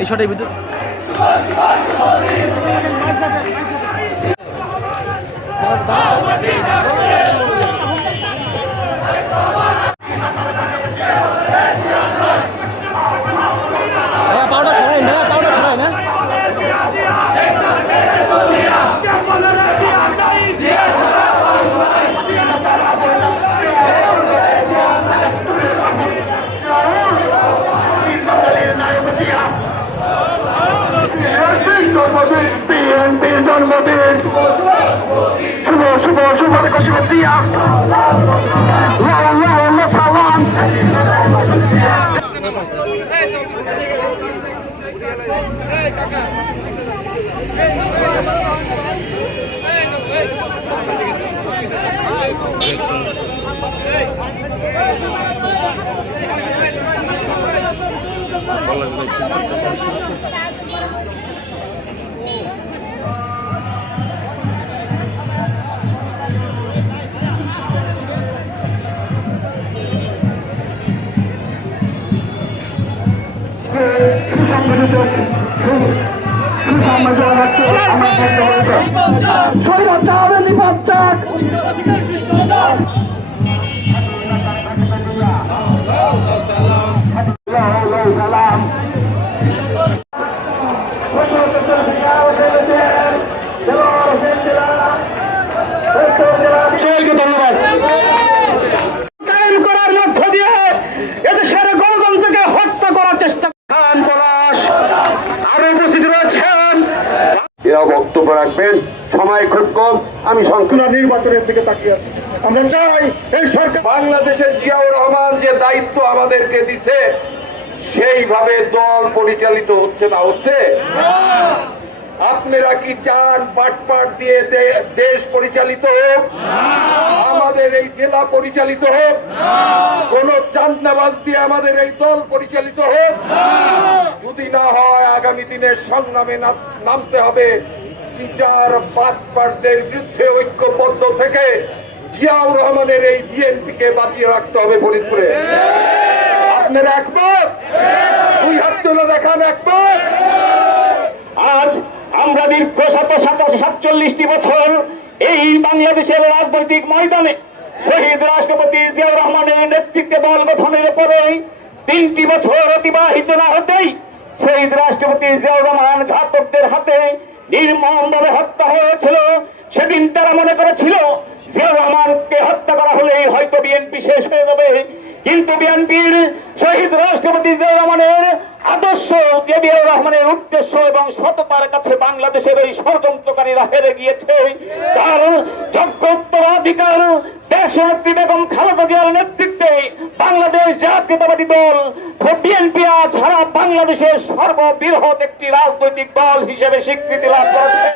এই শটের ভিতর পাউডার সরাই না, পাউডার সরাই না। বিএনপির জন্মদিন শুভ শুভ শুভ দিয়া সালাম। ধন্যবাদ। কায়েম করার মধ্য দিয়ে এদেশের গণতন্ত্রকে হত্যা করার চেষ্টা আরো উপস্থিত রয়েছেন, এরা বক্তব্য রাখবেন। সময় খুব কম, আমি সংখ্যা নির্বাচনের দিকে তাকিয়ে আছি। আমরা চাই এই সরকার বাংলাদেশের জিয়াউর রহমান যে দায়িত্ব আমাদেরকে দিছে সেইভাবে দল পরিচালিত হচ্ছে না হচ্ছে। আপনারা কি চান বাটপাট দিয়ে দেশ পরিচালিত হোক, আমাদের এই জেলা পরিচালিত হোক, কোন চাঁদনাবাজ দিয়ে আমাদের এই দল পরিচালিত হোক? যদি না হয় আগামী দিনের সংগ্রামে নামতে হবে। চিটার বাটপাটদের বিরুদ্ধে ঐক্যবদ্ধ থেকে জিয়াউর রহমানের এই বিএনপিকে বাঁচিয়ে রাখতে হবে ফরিদপুরে। আপনারা একমত? দুই হাত তুলে দেখান একমত। আজ আমরা দীর্ঘ 47টি বছর এই বাংলাদেশের রাজনৈতিক ময়দানে শহীদ রাষ্ট্রপতি জিয়াউর রহমানের নেতৃত্বে দল গঠনের পরে 3টি বছর অতিবাহিত না হতেই শহীদ রাষ্ট্রপতি জিয়াউর রহমান ঘাতকদের হাতে নির্মমভাবে হত্যা হয়েছিল। সেদিন তারা মনে করেছিল জিয়াউর রহমানকে হত্যা করা হলেই হয়তো বিএনপি শেষ হয়ে যাবে, কিন্তু বিএনপির শহীদ রাষ্ট্রপতি জিয়াউর রহমানের আদর্শ, জিয়াউর রহমানের উদ্দেশ্য এবং সততার কাছে বাংলাদেশের এই ষড়যন্ত্রকারীরা হেরে গিয়েছে। তার যোগ্য উত্তরাধিকার দেশনেত্রী বেগম খালেদা জিয়ার নেতৃত্বে বাংলাদেশ জাতীয়তাবাদী দল বিএনপি আজ সারা বাংলাদেশের সর্ববৃহৎ একটি রাজনৈতিক দল হিসেবে স্বীকৃতি লাভ করেছে।